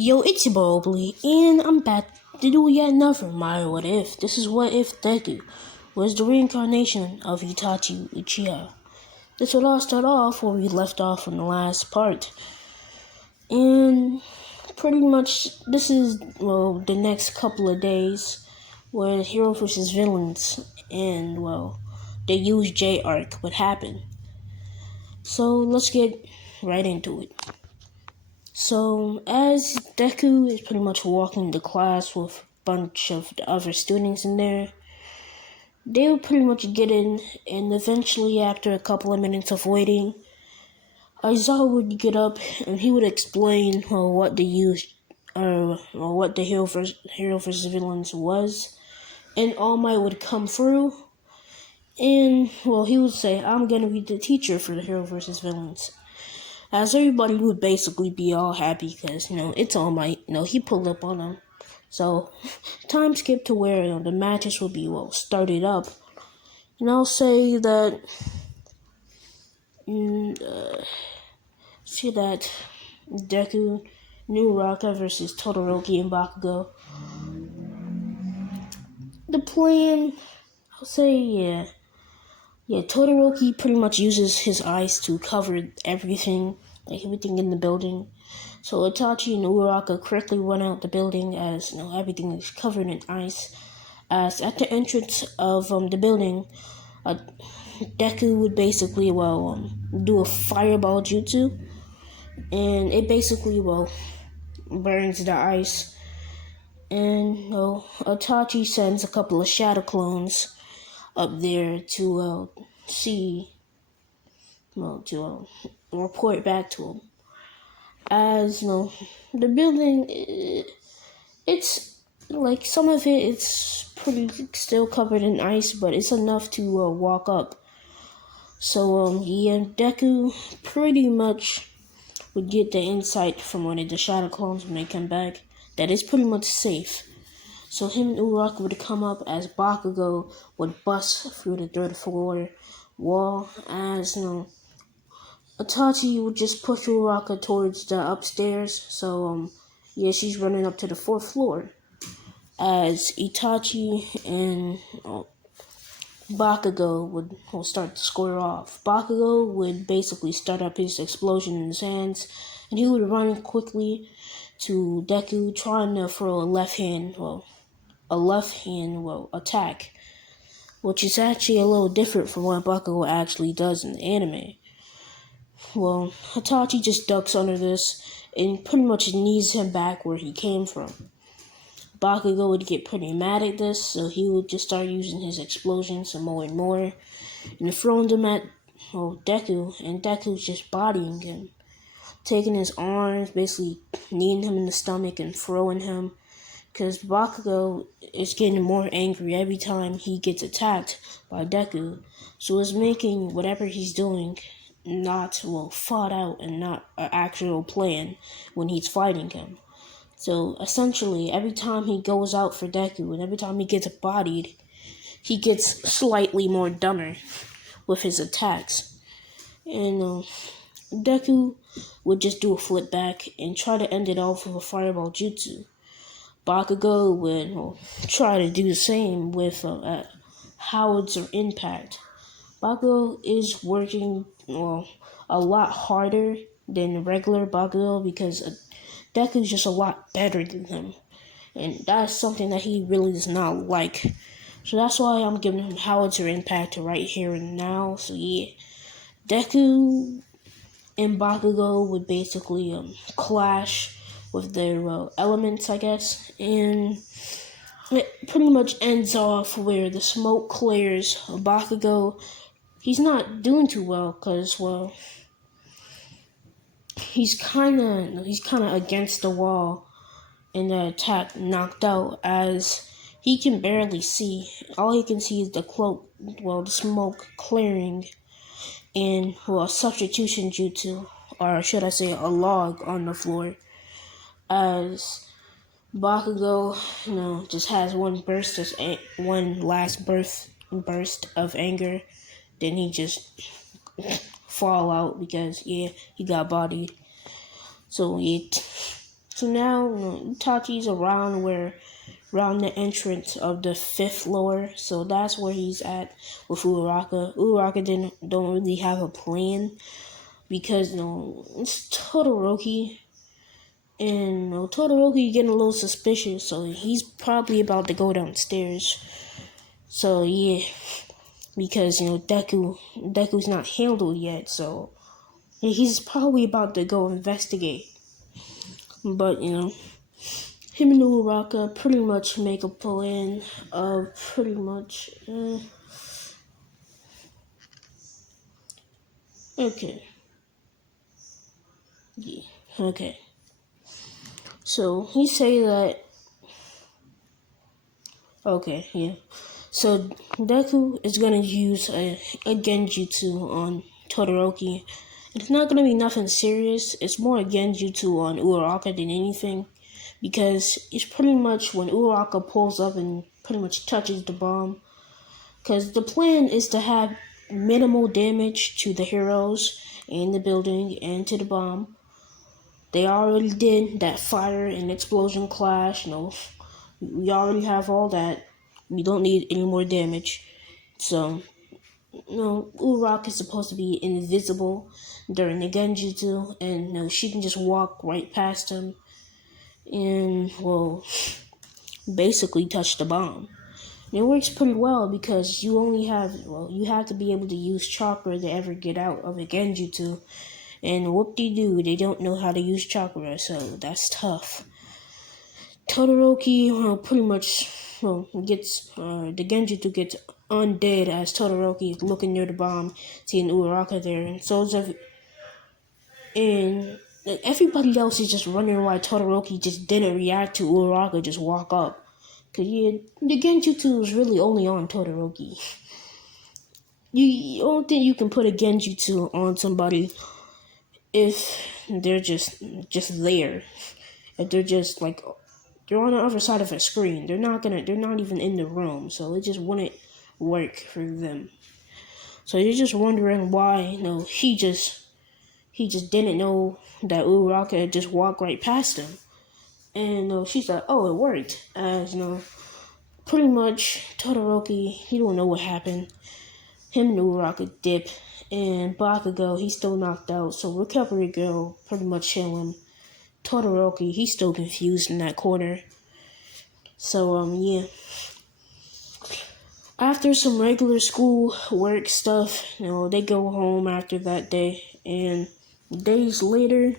Yo, it's your boy Oakley, and I'm back to do yet another Mario What If. This is What If Deku was the reincarnation of Itachi Uchiha. This will all start off where we left off in the last part. And pretty much this is, the next couple of days where the hero versus villains and, the use J arc would happen. So let's get right into it. So, as Deku is pretty much walking to class with a bunch of the other students in there, they would pretty much get in, and eventually, after a couple of minutes of waiting, Aizawa would get up and he would explain what the use, or what the hero versus villains was, and All Might would come through, and he would say, "I'm gonna be the teacher for the hero versus villains." As everybody would basically be all happy because, it's All Might. He pulled up on them. So, time skip to where, the matches will be, started up. And I'll say that, Deku, New Raka versus Todoroki and Bakugo. The plan, I'll say, yeah, Todoroki pretty much uses his eyes to cover everything in the building. So Itachi and Uraraka correctly run out the building as everything is covered in ice. As at the entrance of the building, Deku would basically do a fireball jutsu, and it basically burns the ice. And Itachi sends a couple of shadow clones up there to report back to him. As the building, it's like some of it's pretty still covered in ice, but it's enough to walk up. So Deku pretty much would get the insight from one of the shadow clones when they come back that it's pretty much safe. So him and Uraraka would come up as Bakugo would bust through the third floor wall, as Itachi would just push Uraraka towards the upstairs. So she's running up to the fourth floor. As Itachi and Bakugo would start to square off. Bakugo would basically start up his explosion in his hands, and he would run quickly to Deku, trying to throw a left hand attack, which is actually a little different from what Bakugo actually does in the anime. Itachi just ducks under this and pretty much knees him back where he came from. Bakugo would get pretty mad at this, so he would just start using his explosions some more and more, and throwing them at Deku, and Deku's just bodying him, taking his arms, basically kneeing him in the stomach and throwing him, because Bakugo is getting more angry every time he gets attacked by Deku, so it's making whatever he's doing not thought out and not an actual plan when he's fighting him. So essentially, every time he goes out for Deku and every time he gets bodied, he gets slightly more dumber with his attacks. And Deku would just do a flip back and try to end it off with a fireball jutsu. Bakugo would try to do the same with howitzer impact. Bakugo is working a lot harder than regular Bakugo because Deku's just a lot better than him, and that's something that he really does not like. So that's why I'm giving him howitzer impact right here and now. So Deku and Bakugo would basically clash with their elements, I guess, and it pretty much ends off where the smoke clears. Bakugo, he's not doing too well because he's kind of against the wall, and the attack knocked out as he can barely see. All he can see is the smoke clearing, and a substitution jutsu, or should I say a log on the floor, as Bakugo, just has one last burst of anger, then he just fall out because he got bodied. So So now Itachi's around the entrance of the 5th floor, so that's where he's at with Uraraka. Uraraka don't really have a plan because it's Todoroki, and Todoroki getting a little suspicious, so he's probably about to go downstairs. So yeah, because Deku's not handled yet, so he's probably about to go investigate. But him and Uraraka pretty much make a plan of pretty much. Okay. Yeah. Okay. So he say that. Okay. Yeah. So Deku is gonna use a genjutsu on Todoroki. It's not gonna be nothing serious. It's more a genjutsu on Uraraka than anything, because it's pretty much when Uraraka pulls up and pretty much touches the bomb. Because the plan is to have minimal damage to the heroes and the building and to the bomb. They already did that fire and explosion clash. We already have all that. We don't need any more damage. So, Uraraka is supposed to be invisible during the genjutsu, and she can just walk right past him and, basically touch the bomb. And it works pretty well because you have to be able to use chakra to ever get out of a genjutsu. And whoop-de-doo, they don't know how to use chakra, so that's tough. Todoroki pretty much gets the genjutsu gets undead as Todoroki is looking near the bomb, seeing Uraraka there, and everybody else is just wondering why Todoroki just didn't react to Uraraka just walk up. Cause the genjutsu is really only on Todoroki. You don't think you can put a genjutsu on somebody if they're just there. If they're just they're on the other side of a screen. They're not even in the room, so it just wouldn't work for them. So you're just wondering why, he just didn't know that Uraraka had just walked right past him. And she's like, oh, it worked. As pretty much Todoroki, he don't know what happened. Him and Uraraka dip, and Bakugo, he's still knocked out. So Recovery Girl pretty much chilling. Todoroki, he's still confused in that corner. So yeah. After some regular school work stuff, they go home after that day, and days later,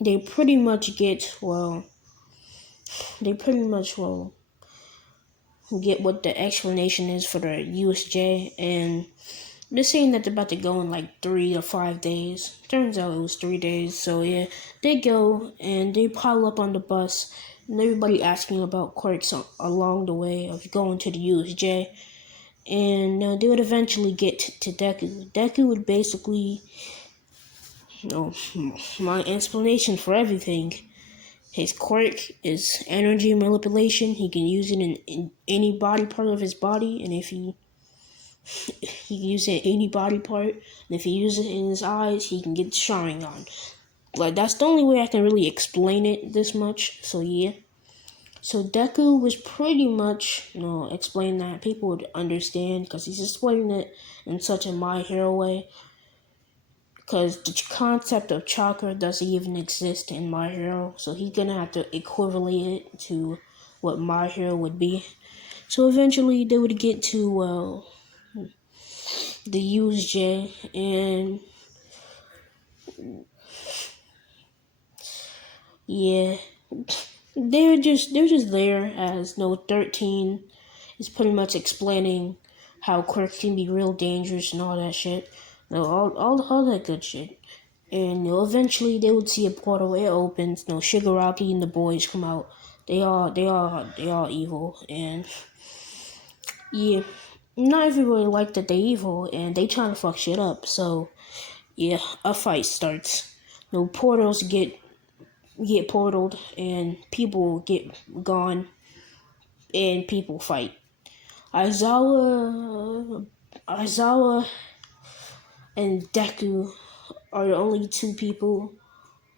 they pretty much get get what the explanation is for the USJ, and they're saying that they're about to go in 3 or 5 days. Turns out it was 3 days. So yeah, they go and they pile up on the bus, and everybody asking about quirks along the way of going to the USJ. And they would eventually get to Deku. Deku would basically, my explanation for everything. His quirk is energy manipulation. He can use it in any body part of his body, and if he can use it in any body part, and if he uses it in his eyes, he can get Sharingan. That's the only way I can really explain it this much. So yeah. So Deku was pretty much, explaining that people would understand, because he's explaining it in such a My Hero way. Because the concept of chakra doesn't even exist in My Hero, so he's gonna have to equivalent it to what My Hero would be. So eventually they would get to the USJ, and yeah, they're just there as 13 is pretty much explaining how quirks can be real dangerous and all that shit. All that good shit. And eventually they would see a portal, it opens, Shigaraki and the boys come out. They all evil, and yeah, not everybody like that they evil, and they trying to fuck shit up. So yeah, a fight starts. Portals get portaled, and people get gone, and people fight. Aizawa and Deku are the only two people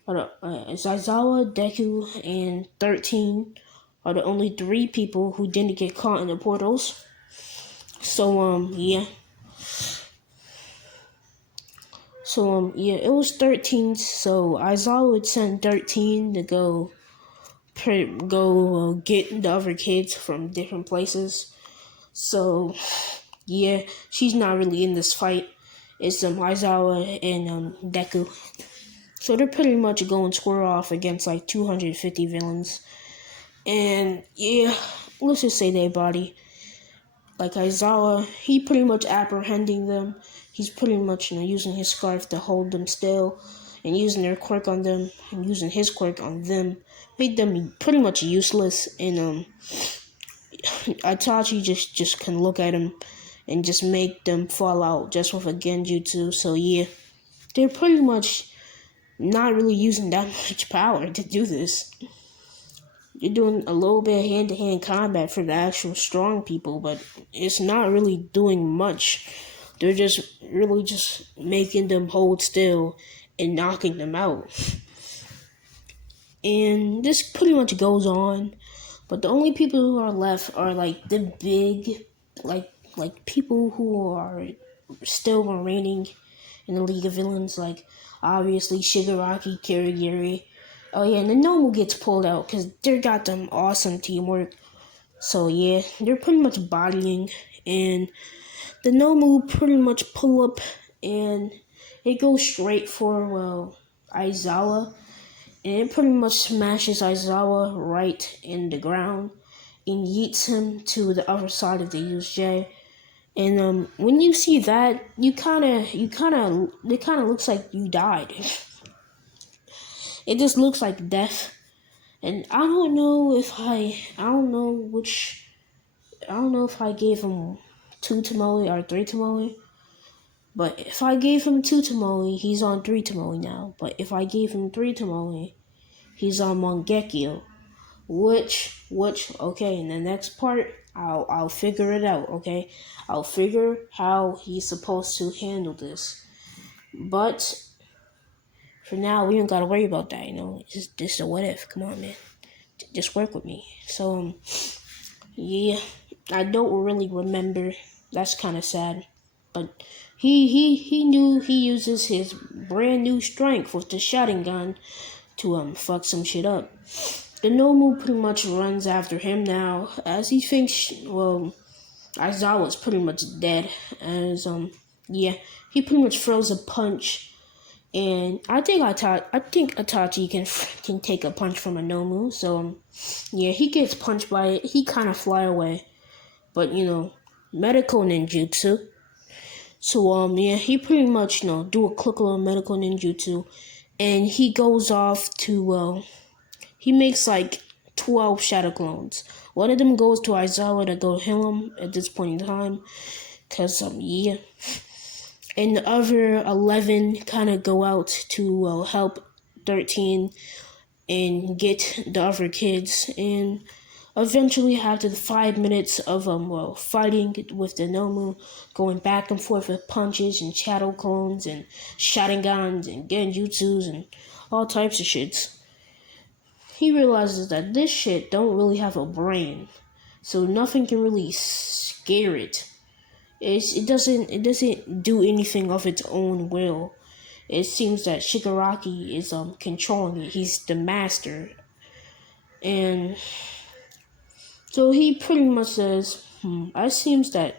Aizawa, Deku, and 13 are the only 3 people who didn't get caught in the portals. So yeah. So it was 13. So Aizawa would send 13 to go get the other kids from different places. So yeah, she's not really in this fight. It's Aizawa and Deku. So they're pretty much going square off against like 250 villains. And yeah, let's just say they body. Like Aizawa, he pretty much apprehending them. He's pretty much using his scarf to hold them still, and using their quirk on them, and using his quirk on them, made them pretty much useless. And Itachi just can look at him and just make them fall out just with a genjutsu. So yeah, they're pretty much not really using that much power to do this. You're doing a little bit of hand-to-hand combat for the actual strong people, but it's not really doing much. They're just really just making them hold still and knocking them out. And this pretty much goes on, but the only people who are left are like the big, like people who are still remaining in the League of Villains, like obviously Shigaraki, Kirigiri. Oh yeah, and the Nomu gets pulled out because they got them awesome teamwork. So yeah, they're pretty much bodying, and the Nomu pretty much pull up, and it goes straight for Aizawa, and it pretty much smashes Aizawa right in the ground and yeets him to the other side of the USJ. And when you see that, it kind of looks like you died. It just looks like death. And I don't know if I gave him 2 Tomoe or 3 Tomoe. But if I gave him 2 Tomoe, he's on 3 Tomoe now. But if I gave him 3 Tomoe, he's on Mangekyo. Which, okay, in the next part, I'll figure it out, okay? I'll figure how he's supposed to handle this. But for now, we don't gotta worry about that, It's just a what if. Come on, man. Just work with me. So, yeah, I don't really remember. That's kind of sad. But he knew he uses his brand new strength with the Sharingan to fuck some shit up. The Nomu pretty much runs after him now, as he thinks, Aizawa's pretty much dead. As yeah, he pretty much throws a punch, and I think Itachi can take a punch from a Nomu. So yeah, he gets punched by it. He kind of fly away, but medical ninjutsu. So yeah, he pretty much do a quick little medical ninjutsu, and he goes off to he makes like 12 shadow clones. One of them goes to Aizawa to go heal him at this point in time. Cause yeah. And the other 11 kind of go out to help 13 and get the other kids. And eventually, after the 5 minutes of fighting with the Nomu, going back and forth with punches and shadow clones and Sharingans and Genjutsus and all types of shits, he realizes that this shit don't really have a brain, so nothing can really scare it. It doesn't do anything of its own will. It seems that Shigaraki is controlling it. He's the master, and so he pretty much says, "It seems that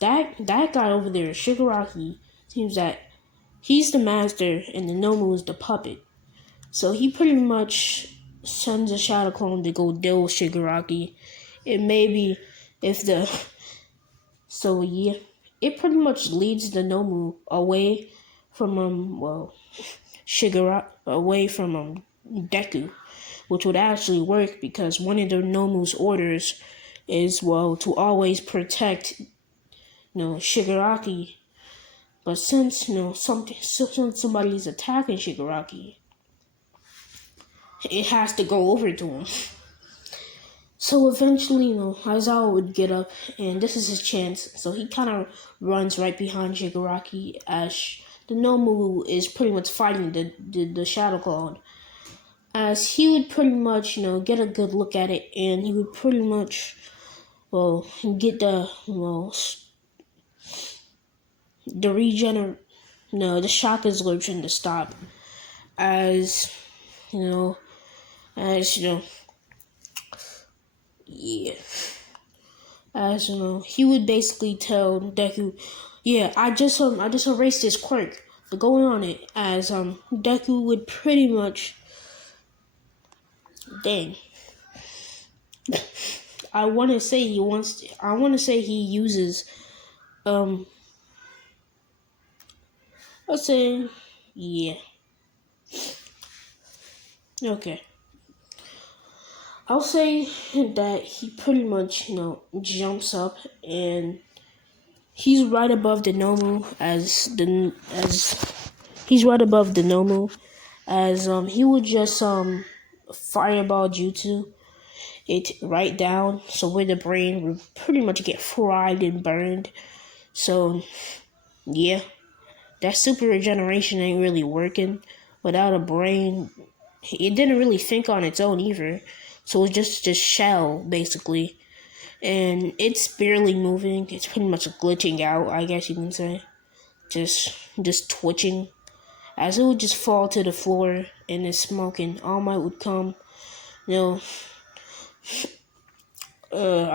guy over there, Shigaraki, seems that he's the master and the Nomu is the puppet." So he pretty much sends a shadow clone to go deal with Shigaraki. And maybe if the... So yeah, it pretty much leads the Nomu away from, Shigaraki, away from, Deku. Which would actually work because one of the Nomu's orders is, to always protect, Shigaraki. But since, since somebody's attacking Shigaraki, it has to go over to him. So eventually, Aizawa would get up, and this is his chance. So he kind of runs right behind Shigaraki as the Nomu is pretty much fighting the Shadow Clone, as he would pretty much, get a good look at it, and he would pretty much, get the the shock absorption to stop, as you know, yeah, he would basically tell Deku, yeah, I just erased this quirk, but going on it, as Deku would pretty much, dang, I want to say he uses, let's say, yeah, okay. I'll say that he pretty much, jumps up, and he's right above the Nomu, as he would just fireball jutsu it right down, so where the brain would pretty much get fried and burned. So yeah, that super regeneration ain't really working without a brain. It didn't really think on its own either, so it's just shell basically, and it's barely moving. It's pretty much glitching out, I guess you can say, just twitching, as it would just fall to the floor and it's smoking. All Might would come, I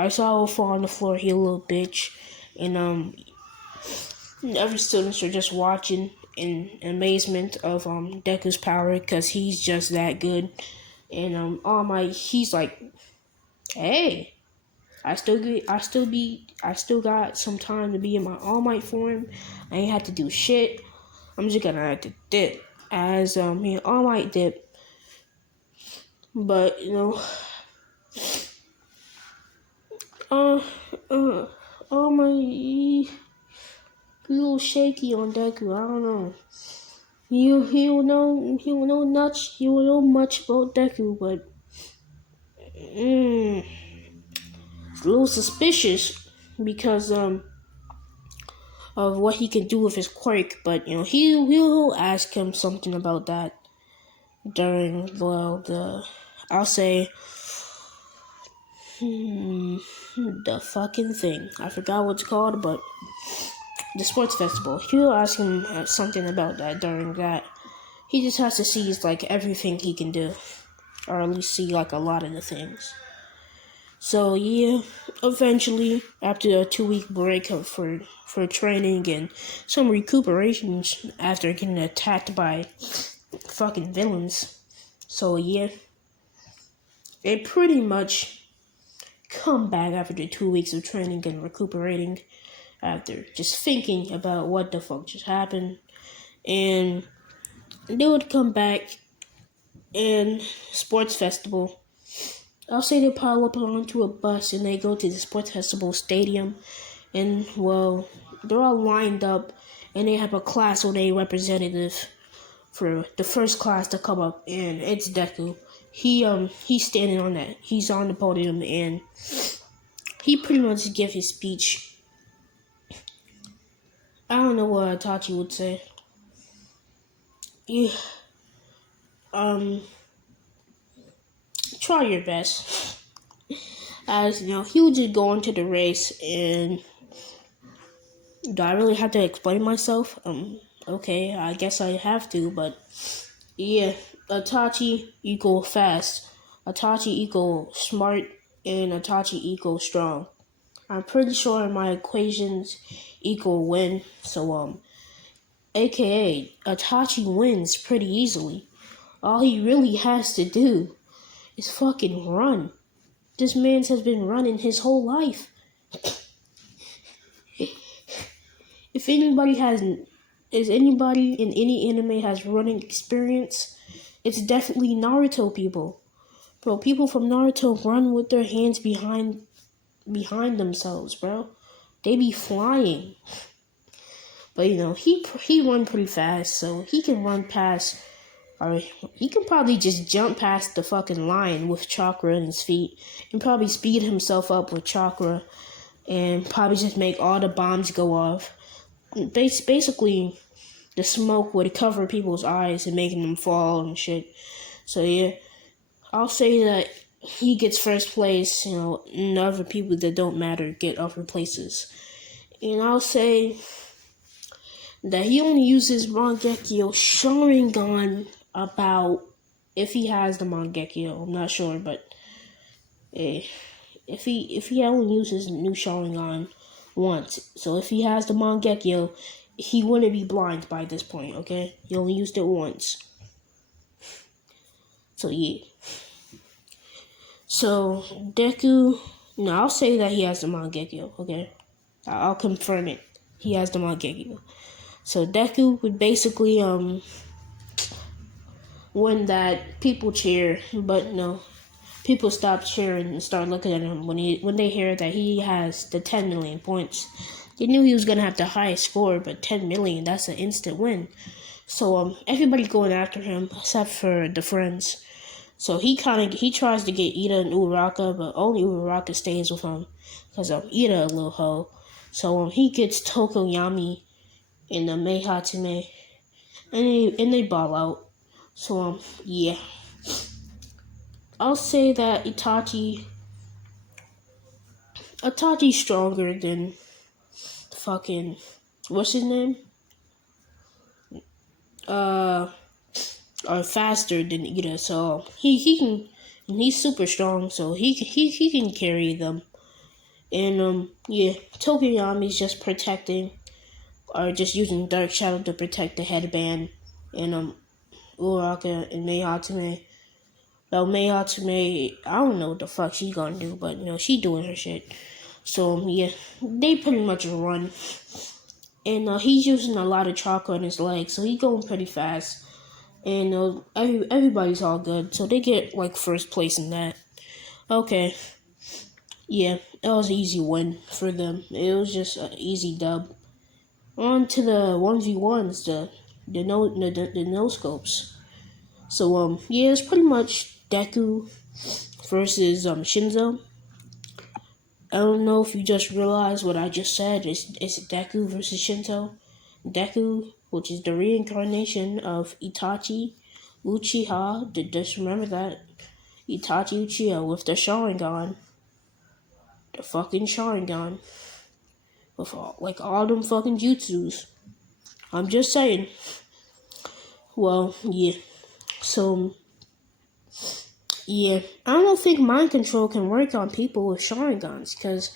saw it fall on the floor, he a little bitch, and every students are just watching in amazement of Deku's power, because he's just that good. And All Might, he's like, hey, I still got some time to be in my All Might form. I ain't have to do shit. I'm just gonna have to dip, as All Might dip. But All Might, a little shaky on Deku. I don't know. He will know much about Deku, but it's a little suspicious, because of what he can do with his quirk. But he'll ask him something about that during I'll say the fucking thing. I forgot what it's called, but the sports festival. He'll ask him something about that during that. He just has to see like everything he can do, or at least see like a lot of the things. So yeah, eventually, after a 2-week break for training and some recuperations after getting attacked by fucking villains, so yeah, they pretty much come back after the 2 weeks of training and recuperating, after just thinking about what the fuck just happened, and they would come back in sports festival. I'll say they pile up onto a bus and they go to the sports festival stadium, and they're all lined up, and they have a class or a representative for the first class to come up, and it's Deku. He's standing on that. He's on the podium, and he pretty much give his speech. I don't know what Itachi would say. You try your best. As he would just go into the race, and do I really have to explain myself? Okay, I guess I have to, but yeah, Itachi equal fast, Itachi equal smart, and Itachi equal strong. I'm pretty sure my equations equal win, so AKA Itachi wins pretty easily. All he really has to do is fucking run. This man has been running his whole life. If anybody in any anime has running experience, it's definitely Naruto people. Bro, people from Naruto run with their hands behind themselves, bro. They be flying. But he run pretty fast, so he can run past, or he can probably just jump past the fucking line with chakra in his feet, and probably speed himself up with chakra, and probably just make all the bombs go off. Basically, the smoke would cover people's eyes and making them fall and shit. So yeah, I'll say that he gets first place, and other people that don't matter get other places. And I'll say that he only uses Mangekyo Sharingan about, if he has the Mangekyo, I'm not sure, but if he only uses new Sharingan once. So if he has the Mangekyo, he wouldn't be blind by this point, okay? He only used it once. So yeah. So Deku, no, I'll say that he has the Mangekyo, okay? I'll confirm it. He has the Mangekyo. So Deku would basically when that people cheer, but no, people stop cheering and start looking at him when they hear that he has the 10 million points. They knew he was gonna have the highest score, but 10 million, that's an instant win. So everybody going after him except for the friends. So he tries to get Ida and Uraraka, but only Uraraka stays with him because Ida a little hoe. So he gets Tokoyami and the Meihatsume, and they ball out. So yeah, I'll say that Itachi's stronger than fucking what's his name? Or faster than Ida. So he can, and he's super strong. So he can carry them. And yeah, Tokoyami's just protecting, or just using Dark Shadow to protect the headband, and Uraraka and Meihatsume. Now Meihatsume, I don't know what the fuck she gonna do, but she doing her shit. So yeah, they pretty much run, and he's using a lot of chakra on his legs, so he's going pretty fast. And everybody's all good, so they get like first place in that. Okay, yeah, that was an easy win for them. It was just an easy dub. On to the 1v1s, the no scopes. So yeah, it's pretty much Deku versus Shinso. I don't know if you just realized what I just said. It's Deku versus Shinso. Deku, which is the reincarnation of Itachi Uchiha. Just remember that. Itachi Uchiha with the Sharingan. The fucking Sharingan. With all them fucking jutsus. I'm just saying. Well, yeah. So, yeah. I don't think mind control can work on people with Sharingans, because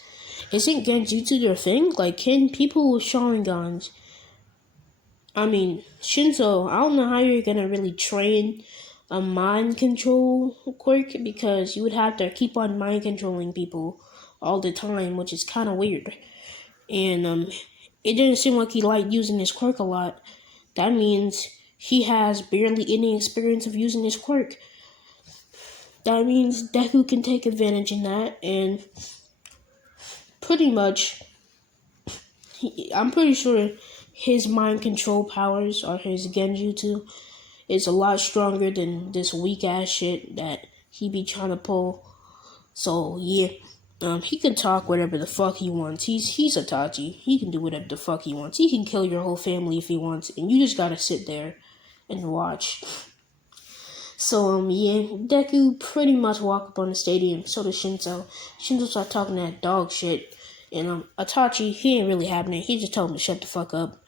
isn't Genjutsu their thing? Like, can people with Sharingans... I mean, Shinso, I don't know how you're gonna really train a mind control quirk, because you would have to keep on mind controlling people all the time, which is kind of weird. And it didn't seem like he liked using his quirk a lot. That means he has barely any experience of using his quirk. That means Deku can take advantage in that, and pretty much, I'm pretty sure his mind control powers, or his Genjutsu, is a lot stronger than this weak ass shit that he be trying to pull. So yeah, he can talk whatever the fuck he wants. He's Itachi. He can do whatever the fuck he wants. He can kill your whole family if he wants, and you just gotta sit there and watch. So yeah, Deku pretty much walk up on the stadium. So does Shinso. Shinso start talking that dog shit, and Itachi, he ain't really having it. He just told him to shut the fuck up.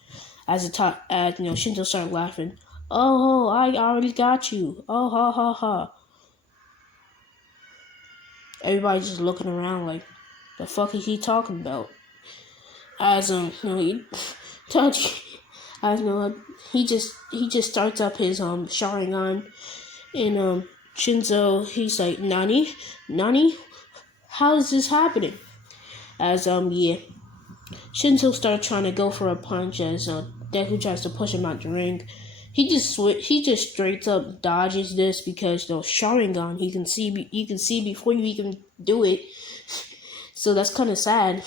As Shinso started laughing. Oh, I already got you. Oh, ha, ha, ha. Everybody's just looking around like, the fuck is he talking about? As he just starts up his Sharingan, and Shinso, he's like, Nani, how is this happening? As yeah, Shinso starts trying to go for a punch as Deku tries to push him out the ring. He just straight up dodges this because Sharingan, you can see before you even do it. So that's kind of sad.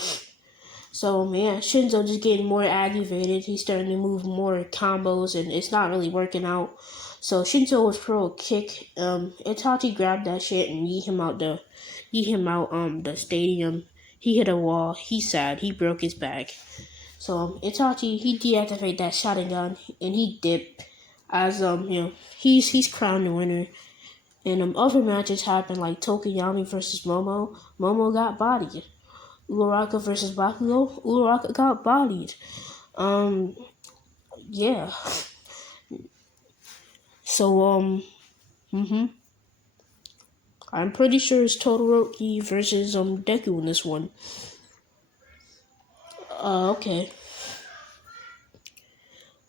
So yeah, Shinso just getting more aggravated. He's starting to move more combos, and it's not really working out. So Shinso was throw a kick. Itachi grabbed that shit and yeet him out the stadium. He hit a wall. He's sad. He broke his back. So Itachi, he deactivated that Sharingan and he dipped as he's crowned the winner. And other matches happened like Tokiyami versus Momo. Momo got bodied. Uraraka versus Bakugo. Uraraka got bodied. Yeah. So I'm pretty sure it's Todoroki versus Deku in this one. Okay.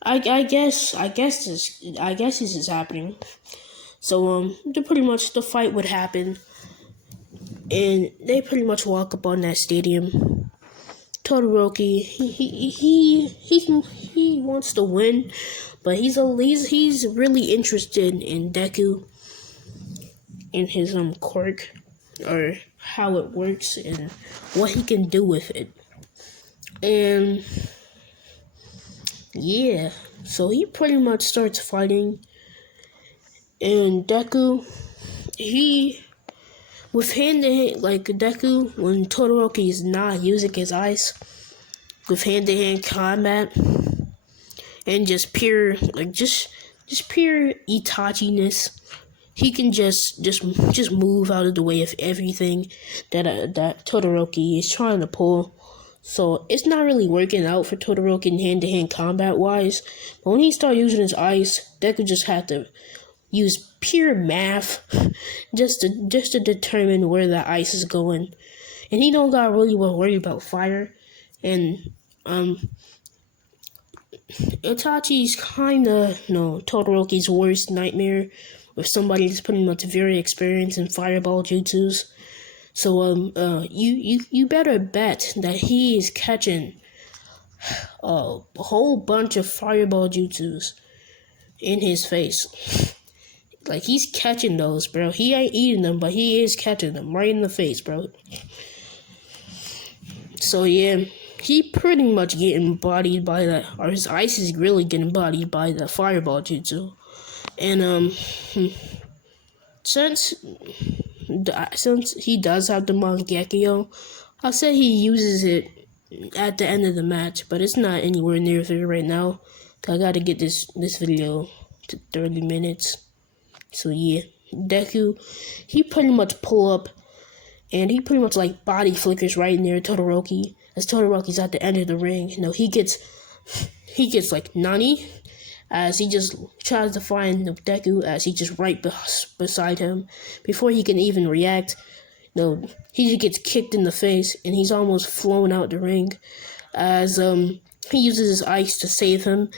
I guess this is happening. So pretty much the fight would happen, and they pretty much walk up on that stadium. Todoroki, he wants to win, but he's really interested in Deku, in his quirk, or how it works and what he can do with it. And yeah, so he pretty much starts fighting, and Deku, with hand-to-hand, like Deku, when Todoroki is not using his ice, with hand-to-hand combat, and just pure Itachi-ness, he can just move out of the way of everything that Todoroki is trying to pull. So it's not really working out for Todoroki in hand-to-hand combat-wise. But when he started using his ice, Deku just had to use pure math just to determine where the ice is going. And he don't got really worry about fire. And Itachi's kinda Todoroki's worst nightmare, with somebody that's pretty much very experienced in fireball jutsus. So you better bet that he is catching a whole bunch of fireball jutsus in his face. Like, he's catching those, bro. He ain't eating them, but he is catching them right in the face, bro. So yeah, he pretty much getting bodied by that, or his ice is really getting bodied by the fireball jutsu. And since he does have the Mangekyo, I'll say he uses it at the end of the match, but it's not anywhere near there right now. I gotta get this video to 30 minutes. So yeah, Deku, he pretty much pull up, and he pretty much like body flickers right near Todoroki. As Todoroki's at the end of the ring, he gets like Nani, as he just tries to find Deku, as he just right beside him. Before he can even react, he just gets kicked in the face, and he's almost flown out the ring. As he uses his ice to save him.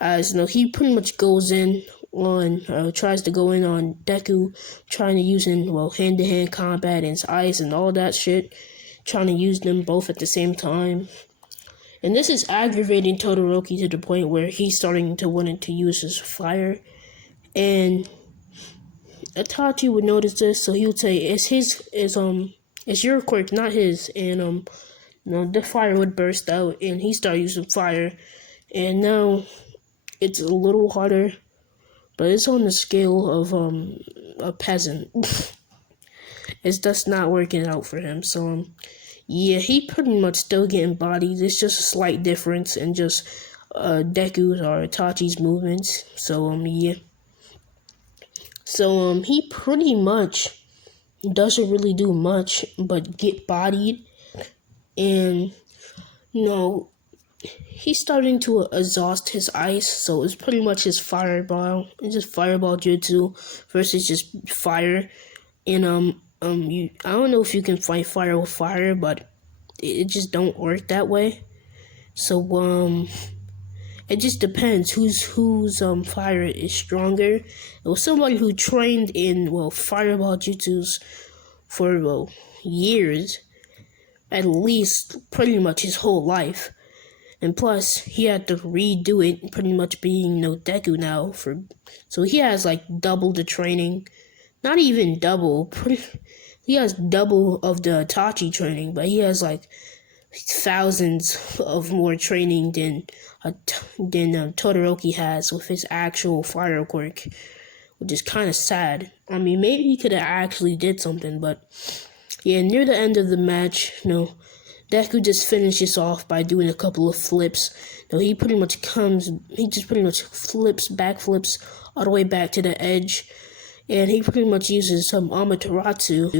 As he pretty much goes in on, tries to go in on Deku, trying to use hand-to-hand combat and his ice and all that shit, trying to use them both at the same time. And this is aggravating Todoroki to the point where he's starting to want to use his fire. And Itachi would notice this, so he would say, it's your quirk, not his. And the fire would burst out, and he started using fire. And now it's a little harder, but it's on the scale of a peasant. It's just not working out for him. So yeah, he pretty much still getting bodied. It's just a slight difference in just Deku's or Itachi's movements. So yeah. So he pretty much doesn't really do much but get bodied, and he's starting to exhaust his ice, so it's pretty much his fireball. It's just fireball jutsu versus just fire. And I don't know if you can fight fire with fire, but it just don't work that way. So it just depends whose fire is stronger. It was somebody who trained in fireball jutsus for years, at least pretty much his whole life. And plus, he had to redo it, pretty much being Deku now. So he has like double the training. Not even double. He has double of the Itachi training, but he has like thousands of more training than Todoroki has with his actual fire quirk, which is kind of sad. I mean, maybe he could have actually did something, but yeah, near the end of the match, Deku just finishes off by doing a couple of flips. He just pretty much backflips all the way back to the edge. And he pretty much uses some Amaterasu